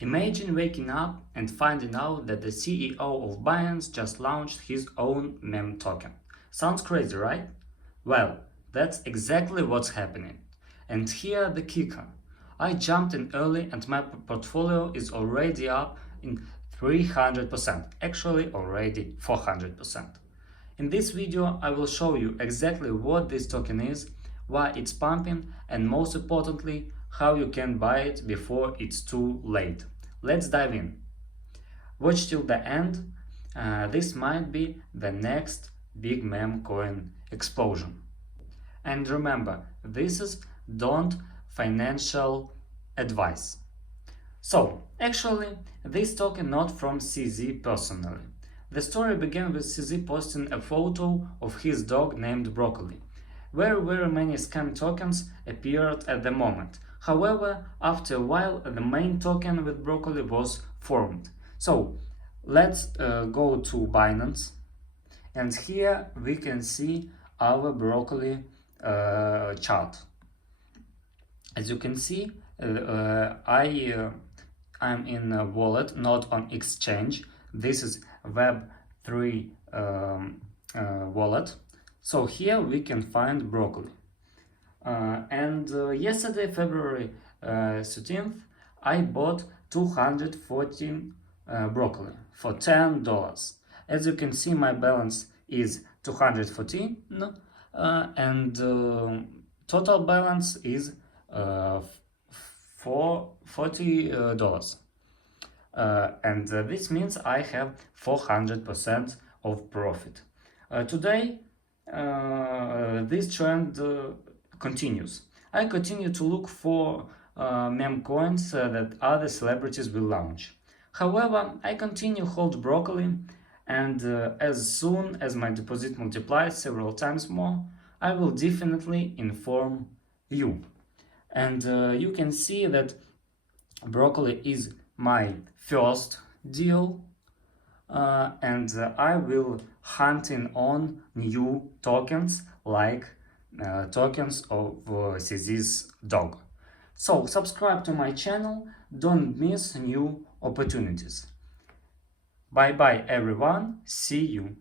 Imagine waking up and finding out that the CEO of Binance just launched his own meme token. Sounds crazy, right? Well, that's exactly what's happening. And here the kicker. I jumped in early and my portfolio is already up in 300%, actually already 400%. In this video, I will show you exactly what this token is, why it's pumping, and most importantly, how you can buy it before it's too late. Let's dive in. Watch till the end. This might be the next big meme coin explosion. And remember, this is don't financial advice. So, actually, this token not from CZ personally. The story began with CZ posting a photo of his dog named Broccoli, where very many scam tokens appeared at the moment. However, after a while, the main token with Broccoli was formed. So, let's go to Binance, and here we can see our Broccoli chart. As you can see, I'm in a wallet, not on exchange. This is Web3 wallet. So here we can find Broccoli. Yesterday, February 13th, I bought 214 broccoli for $10. As you can see, my balance is 214 and total balance is for $40. This means I have 400% of profit. Today, this trend continues. I continue to look for meme coins that other celebrities will launch. However, I continue hold Broccoli, and as soon as my deposit multiplies several times more, I will definitely inform you. And you can see that Broccoli is my first deal, and I will hunting on new tokens like tokens of CZ's dog. So subscribe to my channel, don't miss new opportunities. Bye bye everyone, see you.